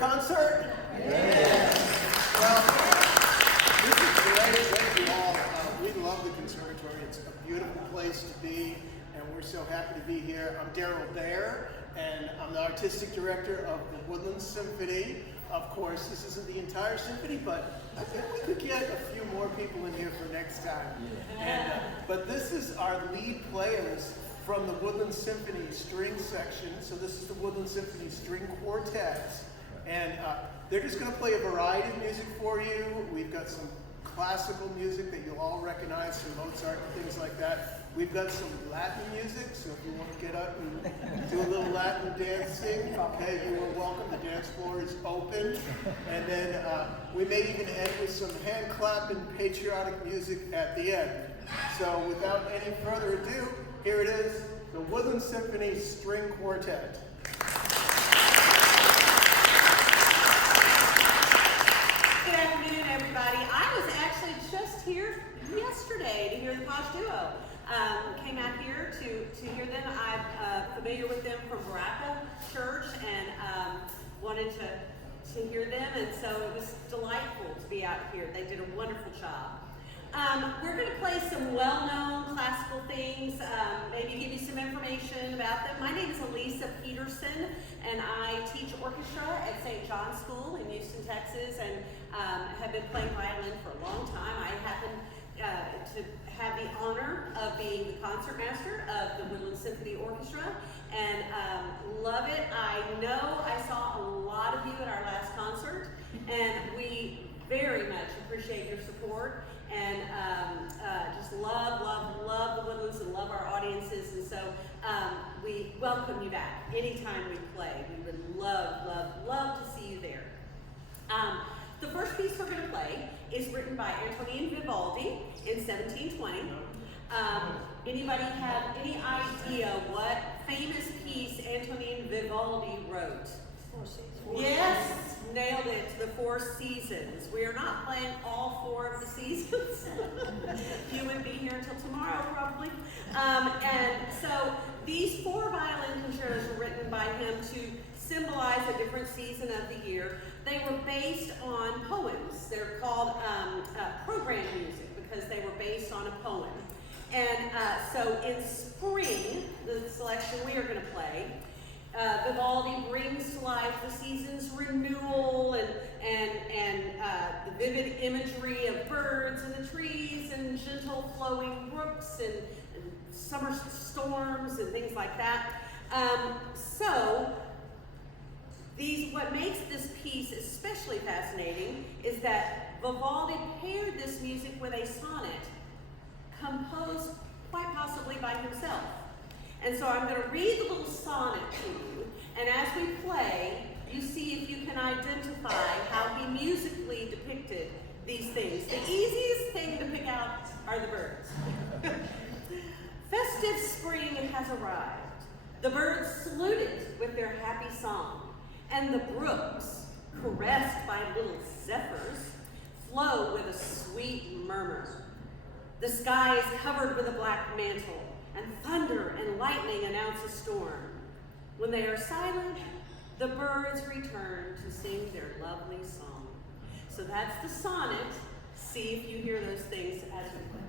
concert? Yeah. Well, this is great. Thank you all. We love the conservatory. It's a beautiful place to be, and we're so happy to be here. I'm Daryl Baer, and I'm the artistic director of the Woodlands Symphony. Of course, this isn't the entire symphony, but I think we could get a few more people in here for next time. And, but this is our lead players from the Woodlands Symphony string section. So this is the Woodlands Symphony string quartet. And they're just going to play a variety of music for you. We've got some classical music that you'll all recognize from Mozart and things like that. We've got some Latin music, so if you want to get up and do a little Latin dancing, okay, you are welcome. The dance floor is open. And then we may even end with some hand clapping patriotic music at the end. So without any further ado, here it is, the Woodlands Symphony String Quartet. Good afternoon, everybody. I was actually just here yesterday to hear the Posh Duo. Came out here to hear them. I'm familiar with them from Baraka Church and wanted to hear them, and so it was delightful to be out here. They did a wonderful job. We're going to play some well-known classical things, maybe give you some information about them. My name is Elisa Peterson, and I teach orchestra at St. John's School in Houston, Texas, and have been playing violin for a long time. I happen to have the honor of being the concertmaster of the Woodlands Symphony Orchestra, and love it. I know I saw a lot of you at our last concert, and we very much appreciate your support, and just love the Woodlands and love our audiences, and so we welcome you back anytime we play. We would love to see you there. The first piece we're going to play is written by Antonin Vivaldi in 1720. Anybody have any idea what famous piece Antonin Vivaldi wrote? Yes, nailed it, the Four Seasons. We are not playing all four of the seasons. You wouldn't be here until tomorrow, probably. And so these four violin concertos were written by him to symbolize a different season of the year. They were based on poems. They're called program music because they were based on a poem. And so in spring, the selection we are going to play, Vivaldi brings to life the season's renewal and the vivid imagery of birds and the trees and gentle flowing brooks and summer storms and things like that. What makes this piece especially fascinating is that Vivaldi paired this music with a sonnet composed quite possibly by himself. And so I'm going to read the little sonnet to you, and as we play, you see if you can identify how he musically depicted these things. The easiest thing to pick out are the birds. Festive spring has arrived. The birds saluted with their happy song, and the brooks, caressed by little zephyrs, flow with a sweet murmur. The sky is covered with a black mantle, and thunder and lightning announce a storm. When they are silent, the birds return to sing their lovely song. So that's the sonnet. See if you hear those things as we play.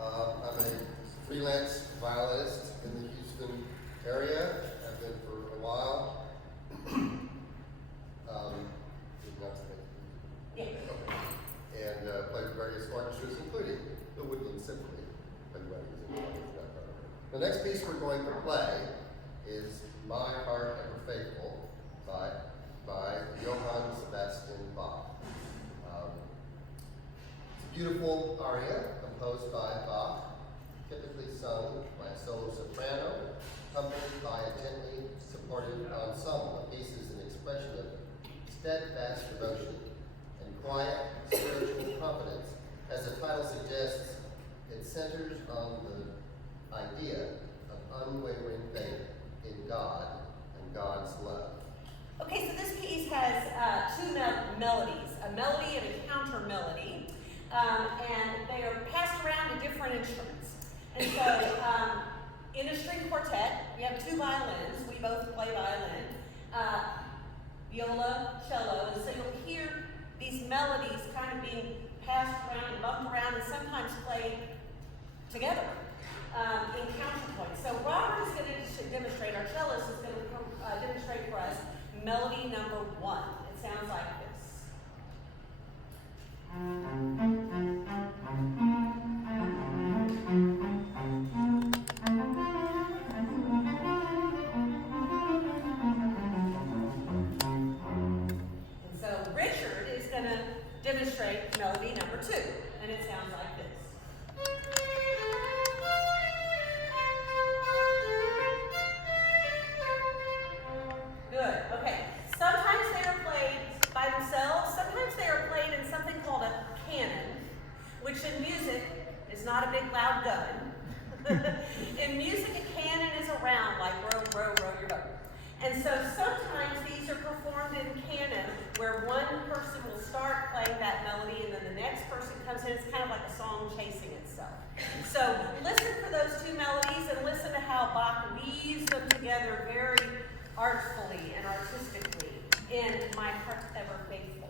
I'm a freelance violinist in the Houston area. I've been for a while. Yeah. Okay. And played various orchestras, including the Woodlands Symphony. The next piece we're going to play is My Heart Ever Faithful by Johann Sebastian Bach. It's a beautiful aria composed by Bach, typically sung by a solo soprano, accompanied by a gently supported ensemble. The piece is an expression of steadfast devotion and quiet spiritual confidence. As the title suggests, it centers on the idea of unwavering faith in God and God's love. Okay, so this piece has two melodies, a melody and a counter melody, and they are passed around to different instruments. And so, in a string quartet, we have two violins. We both play violin, viola, cello, and so you'll hear these melodies kind of being passed around and bumped around and sometimes played together in counterpoint. So Robert is going to demonstrate, our cellist is going to demonstrate for us melody number 1. It sounds like this. And so Richard is going to demonstrate melody number 2, and it sounds like this. Good. Okay. Sometimes they are played by themselves. Sometimes they are played in something called a canon, which in music is not a big loud gun. In music, a canon is a round, like row, row, row your boat. And so sometimes these are performed in canon, where one person will start playing that melody, and then the next person comes in. It's kind of like a song chasing itself. So listen for those two melodies, and listen to how Bach weaves them together very artfully and artistically in My Heart Ever Faithful.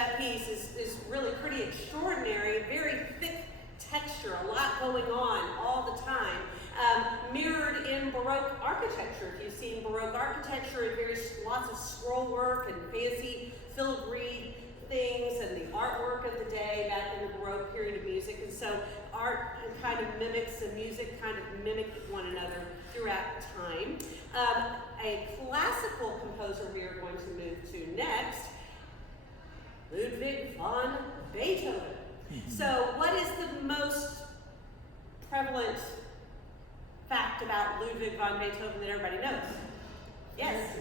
that piece is really pretty extraordinary, very thick texture, a lot going on all the time. Mirrored in Baroque architecture. If you've seen Baroque architecture, it varies lots of scroll work and fancy filigree things and the artwork of the day back in the Baroque period of music. And so art kind of mimics and music kind of mimic one another throughout time. A classical composer we are going to move to next, Ludwig van Beethoven. So what is the most prevalent fact about Ludwig van Beethoven that everybody knows? Yes.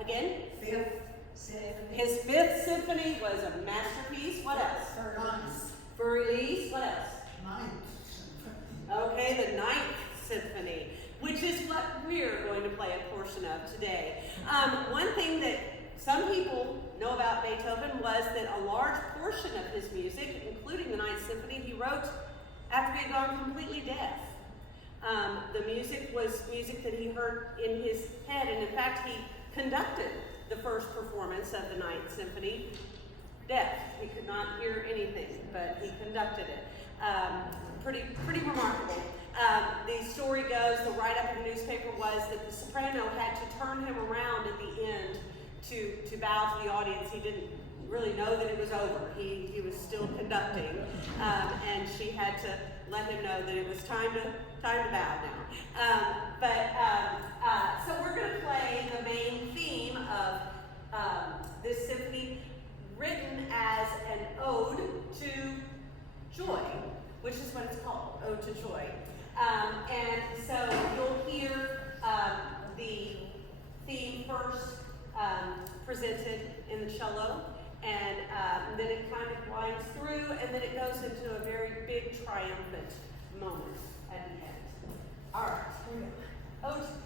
Again? Fifth Symphony. His Fifth Symphony was a masterpiece. What else? Furley's. What else? Ninth Symphony. Okay, the Ninth Symphony, which is what we're going to play a portion of today. One thing that some people know about Beethoven was that a large portion of his music, including the Ninth Symphony, he wrote after he had gone completely deaf. The music was music that he heard in his head, and in fact, he conducted the first performance of the Ninth Symphony deaf. He could not hear anything, but he conducted it. Pretty remarkable. The story goes, the write-up in the newspaper was that the soprano had to turn him around at the end to bow to the audience. He didn't really know that it was over. He was still conducting, and she had to let him know that it was time to bow now. So we're going to play the main theme of this symphony, written as an ode to joy, which is what it's called, Ode to Joy. And so you'll hear the theme first presented in the cello, and then it kind of winds through, and then it goes into a very big triumphant moment at the end. All right, here we go. Ode to joy.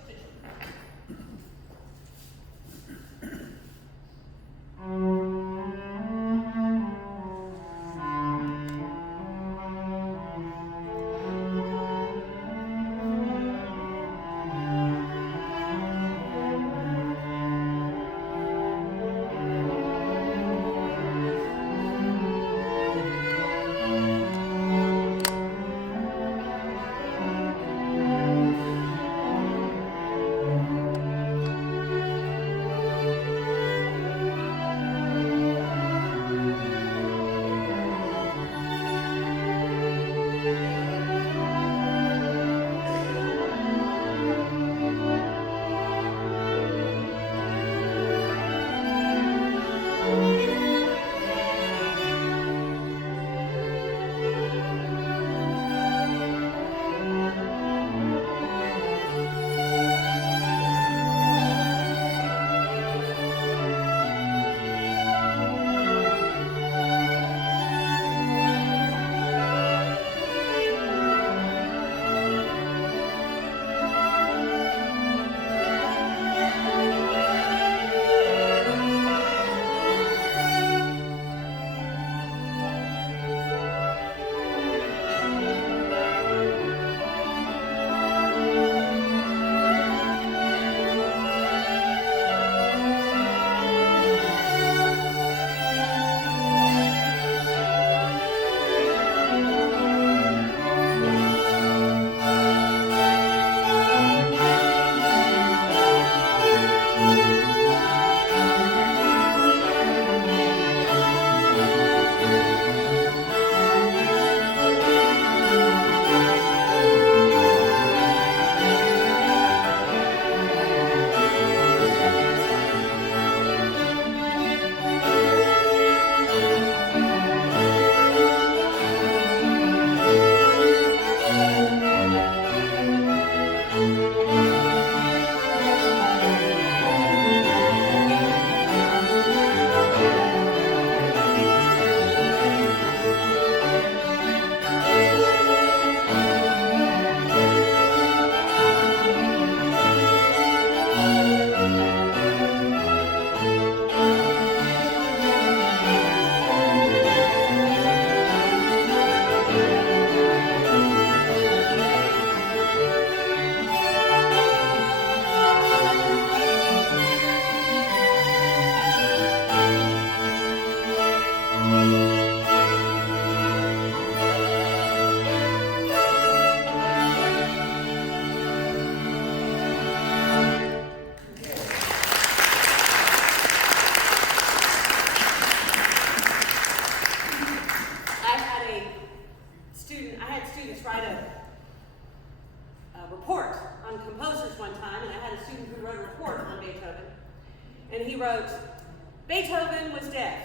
Beethoven was deaf.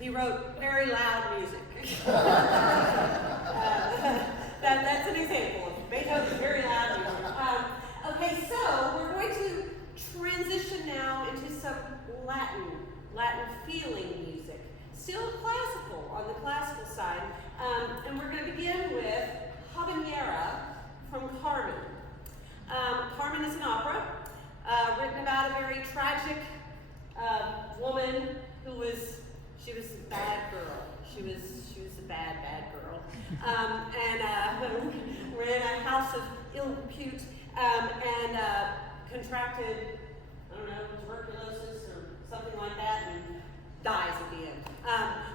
He wrote very loud music. That's an example of Beethoven's very loud music. Okay, so we're going to transition now into some Latin feeling music. Still classical on the classical side. And we're going to begin with Habanera from Carmen. Carmen is an opera written about a very tragic woman who was a bad girl. She was a bad girl. Ran a house of ill repute and contracted, I don't know, tuberculosis or something like that, and dies at the end.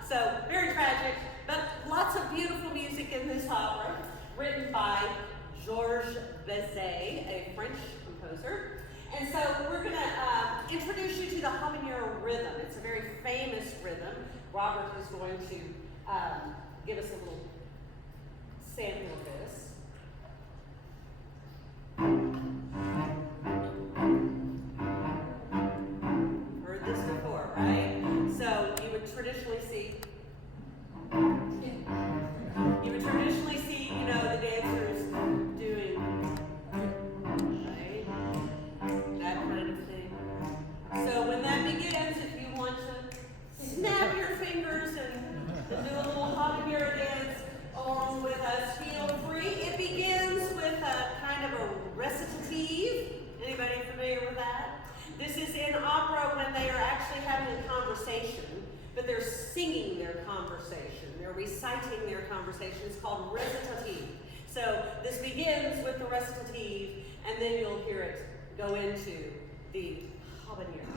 So very tragic, but lots of beautiful music in this opera, written by Georges Bizet, a French composer. And so we're going to introduce you to the habanera rhythm. It's a very famous rhythm. Robert is going to give us a little sample of this. Heard this before, right? So you would traditionally see, the dancers doing, right? That kind of thing. So when that begins, if you want to snap your fingers and do a little habanera dance along with us, feel free. It begins with a kind of a recitative. Anybody familiar with that? This is in opera when they are actually having a conversation, but they're singing their conversation. They're reciting their conversation. It's called recitative. So this begins with the recitative, and then you'll hear it go into the habanera.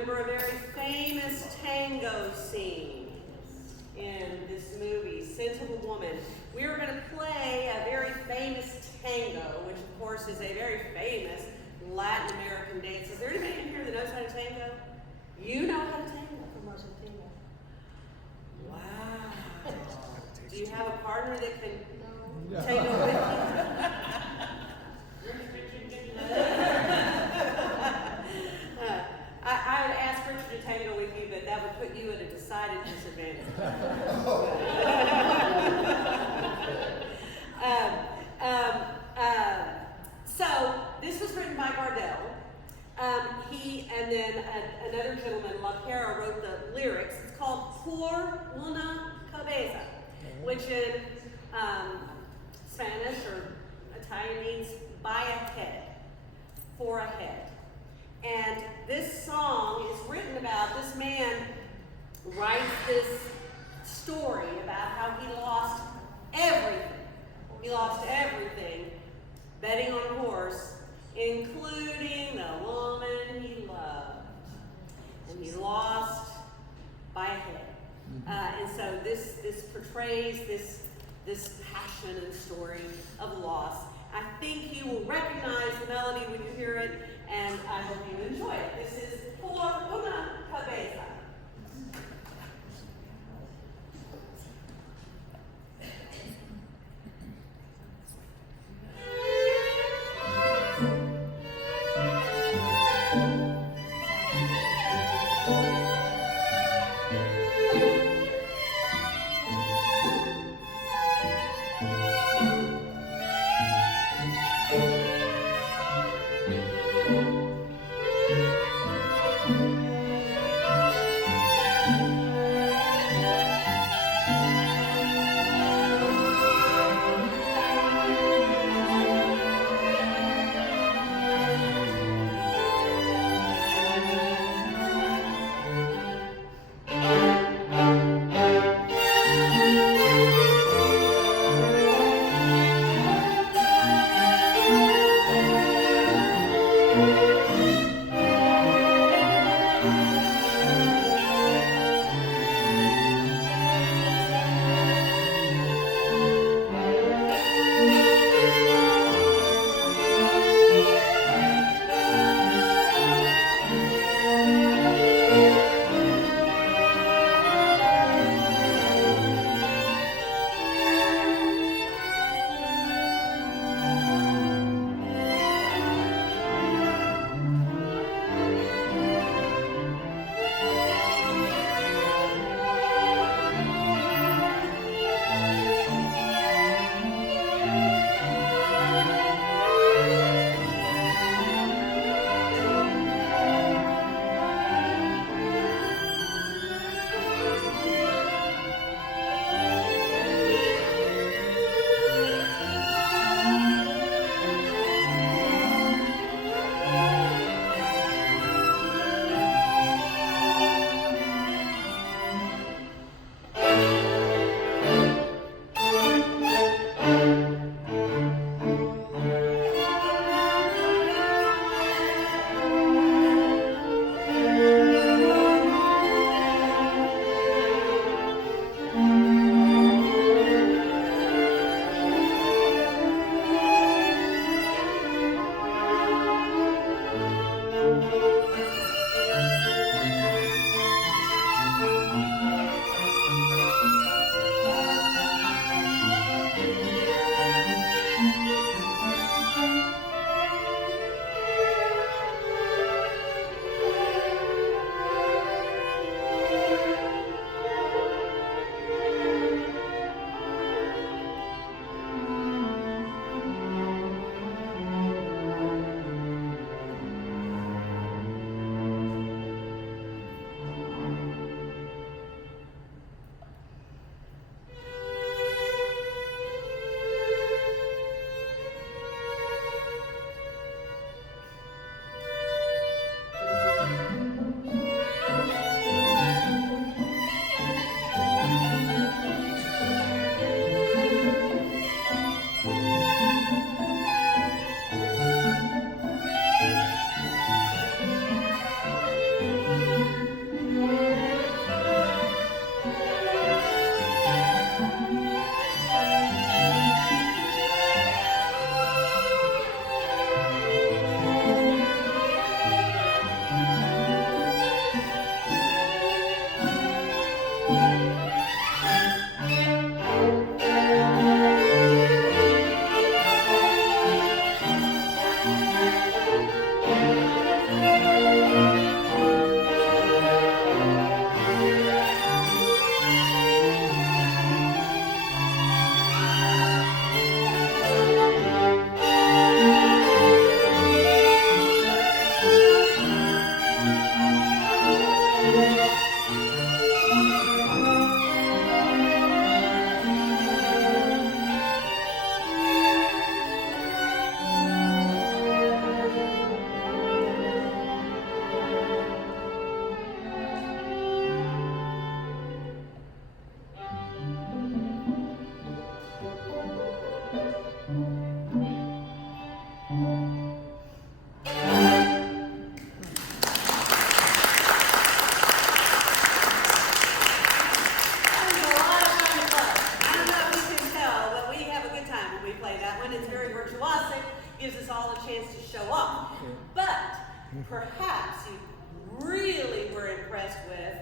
remember a very famous tango scene in this movie, Scent of a Woman. We are going to play a very famous tango, which of course is a very famous Latin American dance. Is there anybody in here that knows how to tango? You know how to tango? Wow. Do you have a partner that can tango with you? I would ask Richard to tango with you, but that would put you at a decided disadvantage. So this was written by Gardel. He and then another gentleman, La Pera, wrote the lyrics. It's called Por una cabeza, which in Spanish or Italian means by a head, for a head. And this song is written about this man writes this story about how he lost everything. He lost everything betting on a horse, including the woman he loved. And he lost by a head. And so this portrays this passion and story of loss. I think you will recognize the melody when you hear it, and I hope you enjoy it. This is Por una cabeza. that one. It's very virtuosic, gives us all a chance to show off. But perhaps you really were impressed with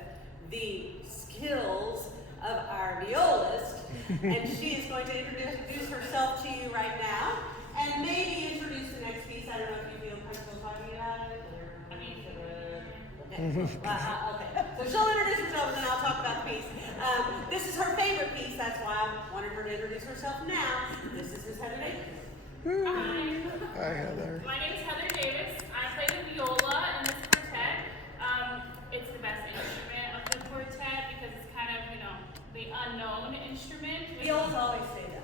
the skills of our violist, and she is going to introduce herself to you right now, and maybe introduce the next piece. I don't know if you feel comfortable talking about it, or okay. So she'll introduce herself, and then I'll talk about the piece. This is her favorite piece. That's why I wanted her to introduce herself now. This is Miss Heather Davis. Hi. Hi, Heather. My name is Heather Davis. I play the viola in this quartet. It's the best instrument of the quartet because it's kind of, the unknown instrument. Viola's always say that.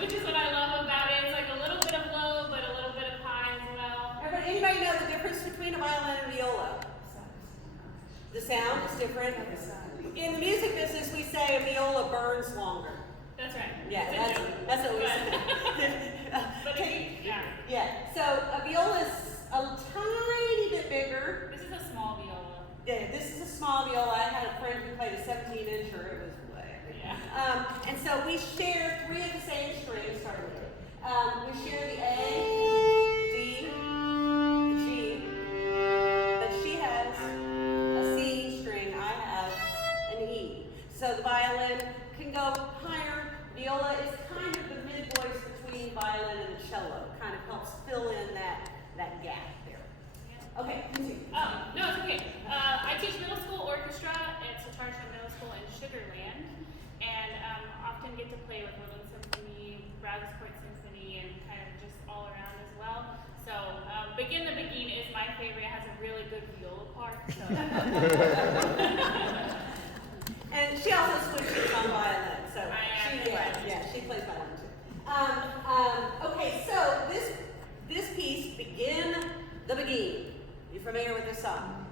Which is what I love about it. It's like a little bit of low, but a little bit of high as well. Anybody know the difference between a violin and a viola? The sound is different. In the music business, we say a viola burns longer. That's right. Yeah, It's a joke. that's what we say. But yeah. Yeah, so a viola is a tiny bit bigger. This is a small viola. Yeah, this is a small viola. I had a friend who played a 17-incher. It was way. Yeah. And so we share 3 of the same strings. Start with it. We share the A, D, the G. But she has a C string. I have an E. So the violin can go higher. Viola is kind of the mid-voice between violin and the cello. Kind of helps fill in that gap there. Okay, continue. Oh, no, it's okay. I teach middle school orchestra at Satartia Middle School in Sugar Land, and often get to play with Woodlands Symphony, Symphony, and kind of just all around as well. So, Begin the Begin is my favorite. It has a really good viola part. So. And she also switches on violin, so she plays violin too. Okay, so this piece, Begin the Begin. You familiar with this song?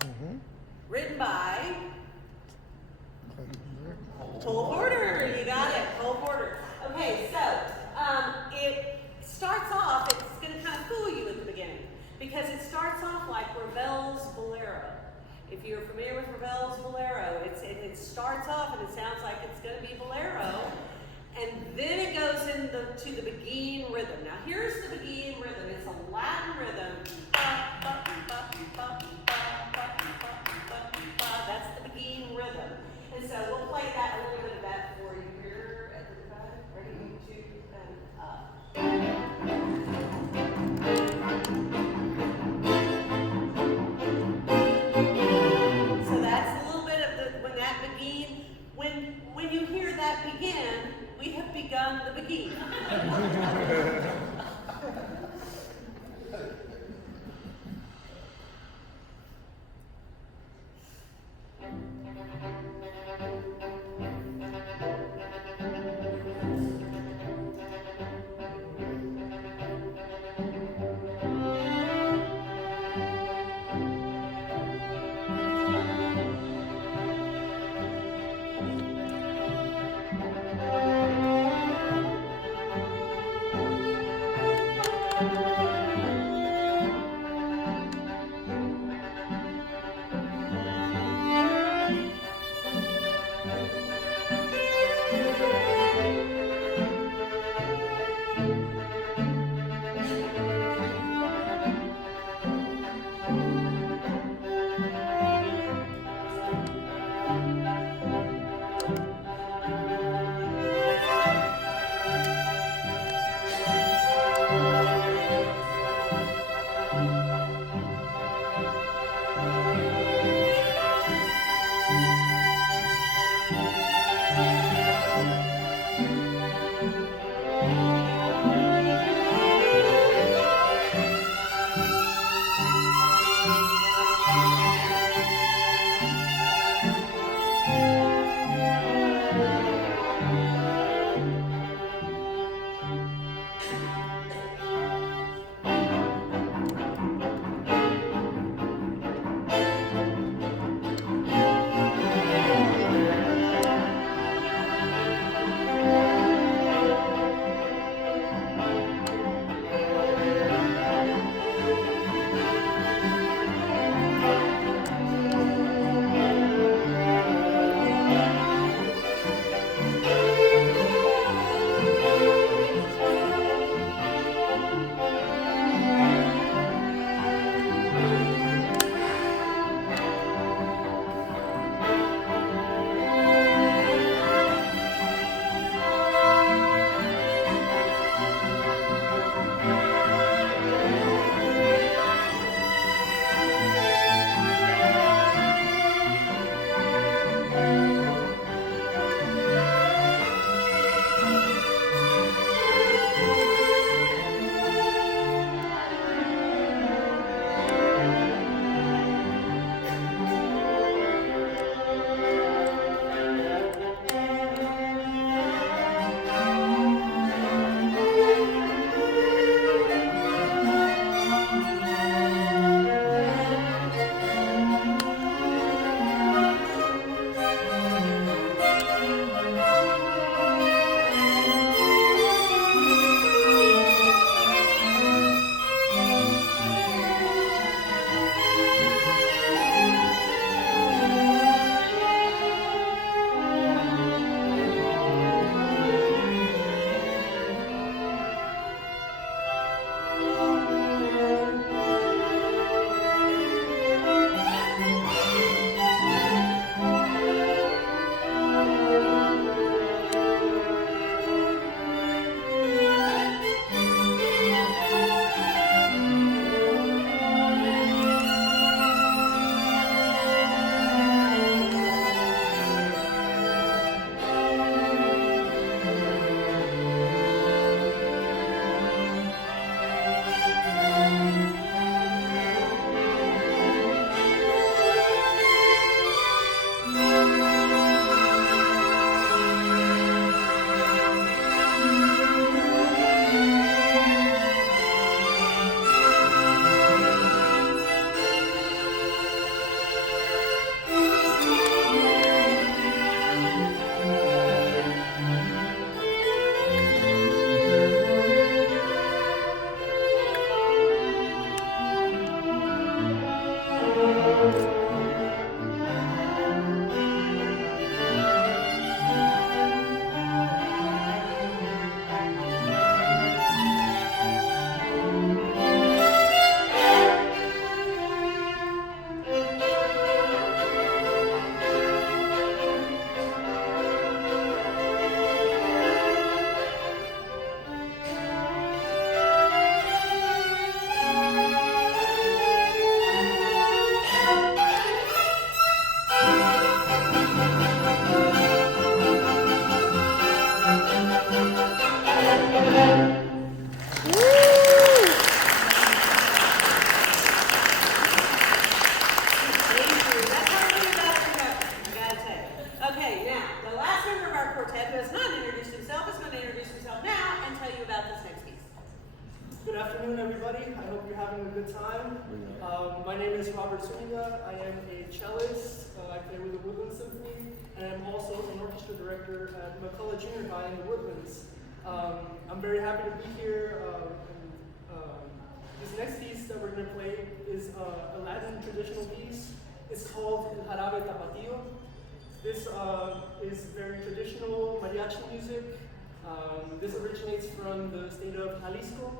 Mm-hmm. Written by Cole Porter. You got it, Cole Porter. Okay, so it starts off. It's going to kind of fool you at the beginning because it starts off like Ravel's Bolero. If you're familiar with Ravel's Bolero, it starts off and it sounds like it's going to be Bolero, and then it goes to the Begin rhythm. Now here's the Begin rhythm. It's a Latin rhythm. That's the Begin rhythm. And so we'll play that, a little bit of that for you here at the back. Ready, 2, and up. So that's a little bit of when that begin. When you hear that begin, we have begun the begin. afternoon, everybody. I hope you're having a good time. My name is Robert Zuniga. I am a cellist. I play with the Woodlands Symphony, and I'm also an orchestra director at McCullough Junior High in the Woodlands. I'm very happy to be here. This next piece that we're going to play is a Latin traditional piece. It's called El Jarabe Tapatío. This is very traditional mariachi music. This originates from the state of Jalisco,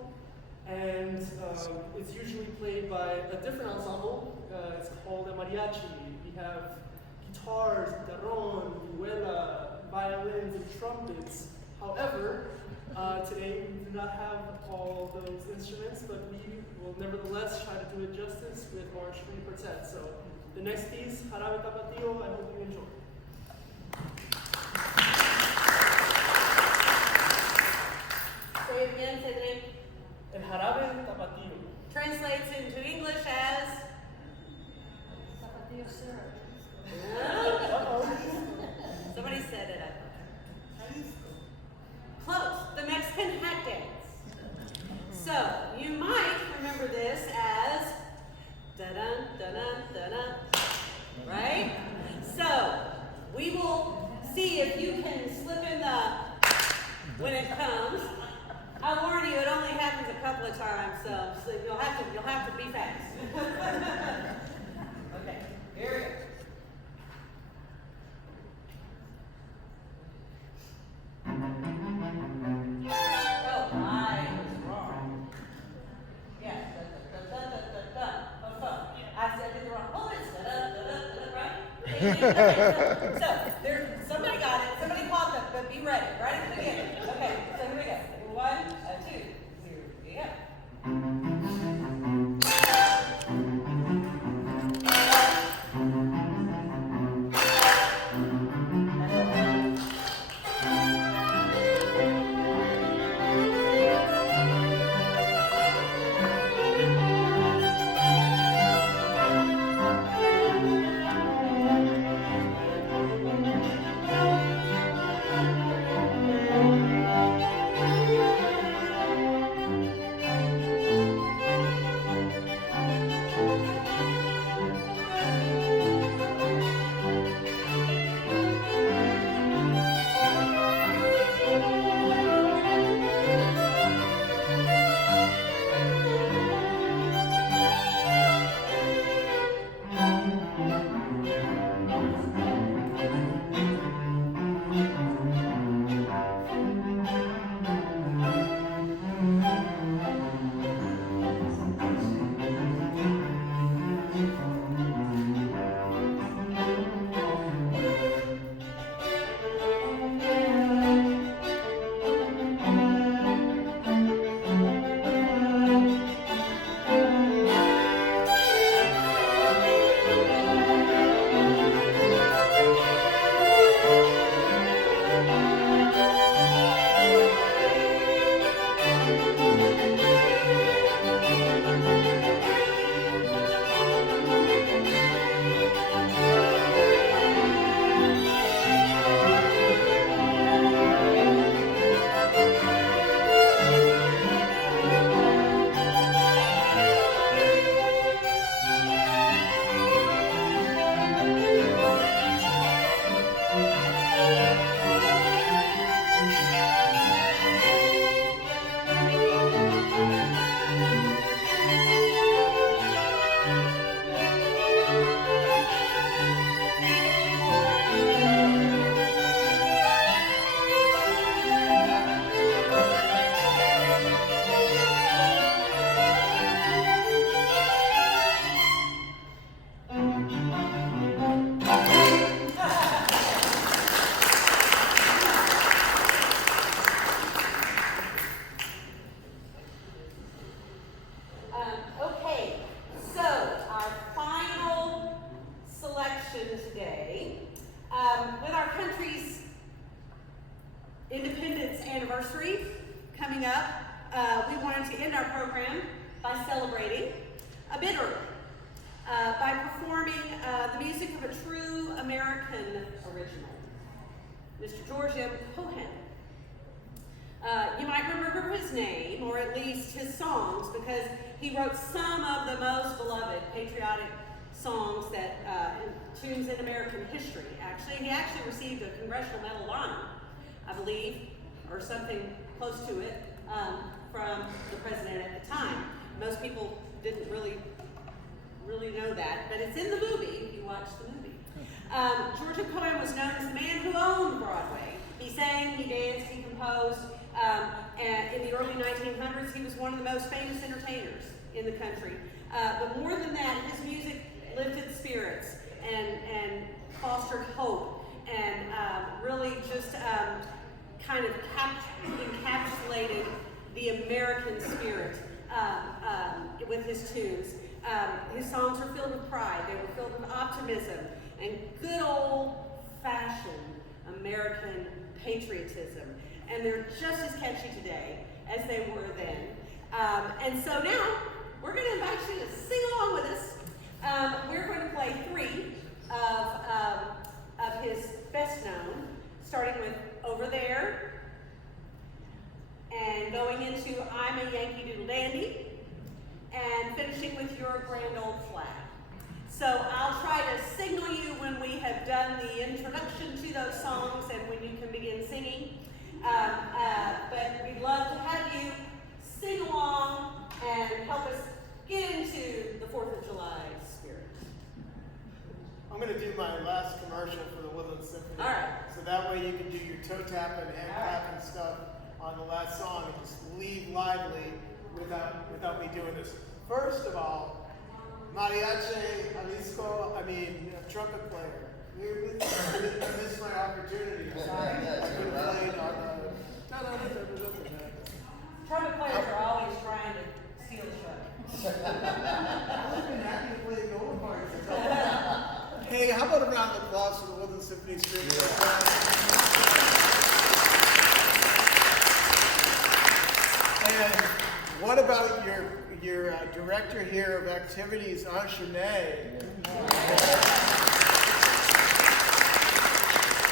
and it's usually played by a different ensemble. It's called a mariachi. We have guitars, guitarrón, vihuela, violins, and trumpets. However, today we do not have all those instruments, but we will nevertheless try to do it justice with our string quartet. So the next piece, Jarabe Tapatío, I hope you enjoy. Say it again, say the name. El Jarabe Tapatío. Translates into English as? Zapatilla syrup. Somebody said it, I thought. Close, the Mexican hat dance. So, you might remember this as da-dun, da-dun, da-dun, right? So, we will see if you can slip in the, when it comes. I'll warn you, it only happens a couple of times, so you'll have to be fast. Okay, here we go. Oh, I was wrong. Yeah, I said it wrong. Oh, it's right? So, somebody got it, somebody caught them, but be ready, right at the beginning. Okay, so here we go. 1, 2, here we go. Anniversary coming up, we wanted to end our program by celebrating a bit early, by performing the music of a true American original, Mr. George M. Cohan. You might remember his name, or at least his songs, because he wrote some of the most beloved patriotic songs that tunes in American history. Actually, he actually received a Congressional Medal of Honor, I believe, or something close to it, from the president at the time. Most people didn't really know that, but it's in the movie if you watch the movie. Georgia Cohen was known as the man who owned Broadway. He sang, he danced, he composed, and in the early 1900s, he was one of the most famous entertainers in the country. But more than that, his music lifted spirits and fostered hope and really just kind of encapsulated the American spirit with his tunes. His songs were filled with pride, they were filled with optimism and good old-fashioned American patriotism. And they're just as catchy today as they were then. And so now, we're going to invite you to sing along with us. We're going to play 3 of his best known, starting with Over There, and going into I'm a Yankee Doodle Dandy, and finishing with Your Grand Old Flag. So I'll try to signal you when we have done the introduction to those songs and when you can begin singing. But we'd love to have you sing along and help us get into the 4th of July spirit. I'm going to do my last commercial for the Woodlands Symphony. All right. So that way you can do your toe tap and hand clap and stuff on the last song and just leave lively without me doing this. First of all, mariachi, trumpet player. I missed my opportunity. Sorry. I could have played on Trumpet players are always trying to steal the show. I've been happy to play the old parts. Hey, how about a round of applause for the Woodlands Symphony String? And what about your director here of activities, Anshanae?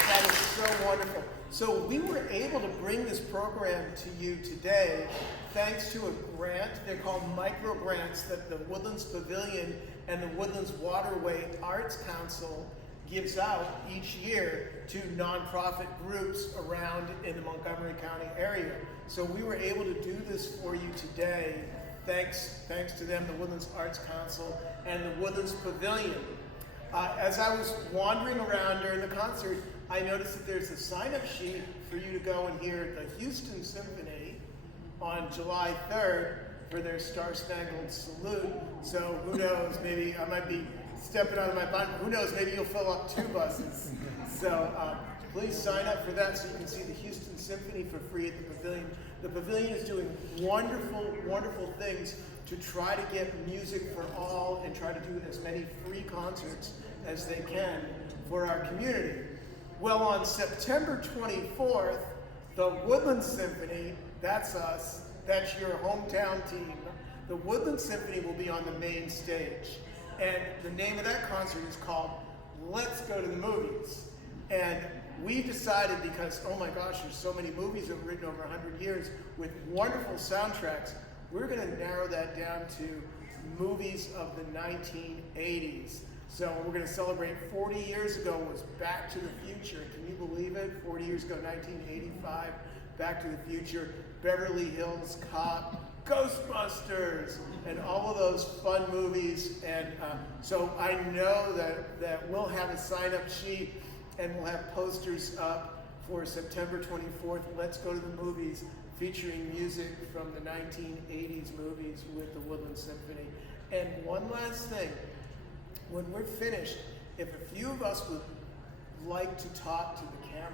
That is so wonderful. So we were able to bring this program to you today thanks to a grant. They're called micro grants that the Woodlands Pavilion and the Woodlands Waterway Arts Council gives out each year to nonprofit groups around in the Montgomery County area. So we were able to do this for you today thanks to them, the Woodlands Arts Council and the Woodlands Pavilion. As I was wandering around during the concert, I noticed that there's a sign-up sheet for you to go and hear the Houston Symphony on July 3rd for their Star-Spangled Salute. So who knows, maybe I might be stepping out of my bond. Who knows, maybe you'll fill up 2 buses. So please sign up for that so you can see the Houston Symphony for free at the Pavilion. The Pavilion is doing wonderful, wonderful things to try to get music for all and try to do as many free concerts as they can for our community. Well, on September 24th, the Woodlands Symphony, that's us, that's your hometown team, the Woodlands Symphony will be on the main stage. And the name of that concert is called Let's Go to the Movies. And we decided, because, oh my gosh, there's so many movies that were written over 100 years with wonderful soundtracks, we're going to narrow that down to movies of the 1980s. So we're going to celebrate 40 years ago was Back to the Future. Can you believe it? 40 years ago, 1985, Back to the Future, Beverly Hills Cop, Ghostbusters, and all of those fun movies. And so I know that we'll have a sign-up sheet and we'll have posters up for September 24th. Let's Go to the Movies, featuring music from the 1980s movies with the Woodlands Symphony. And one last thing. When we're finished, if a few of us would like to talk to the camera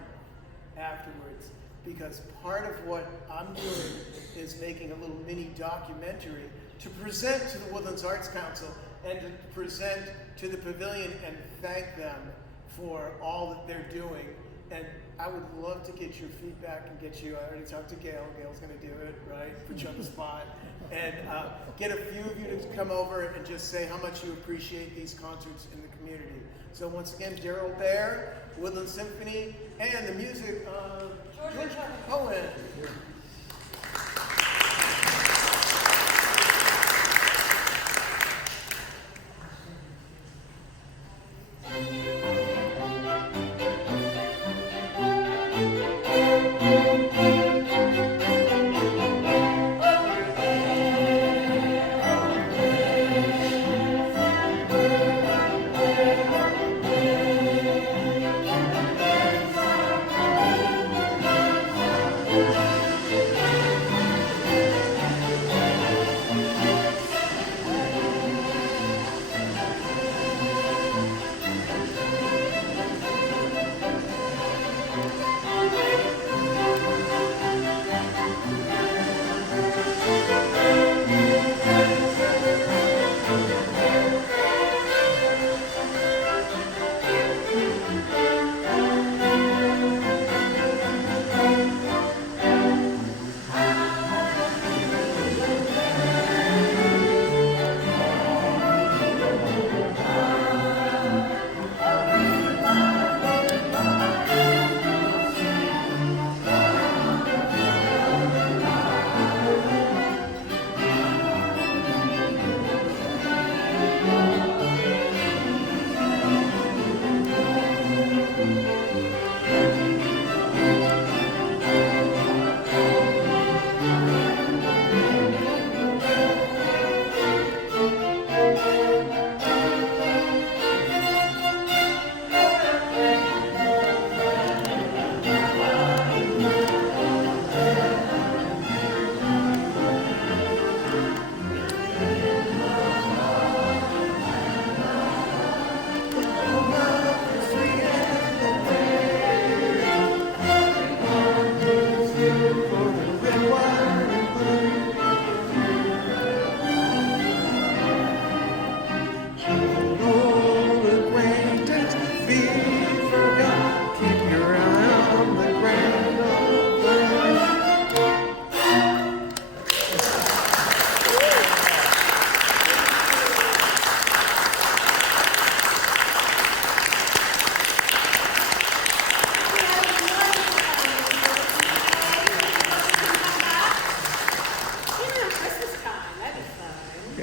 afterwards, because part of what I'm doing is making a little mini documentary to present to the Woodlands Arts Council and to present to the Pavilion and thank them for all that they're doing. And I would love to get your feedback and get you, I already talked to Gail, Gail's gonna do it, right? Put you on the spot. And get a few of you to come over and just say how much you appreciate these concerts in the community. So once again, Daryl Bear, Woodlands Symphony, and the music of George Cohen.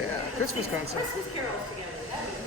Yeah, Christmas concert. Christmas carols together. That'd be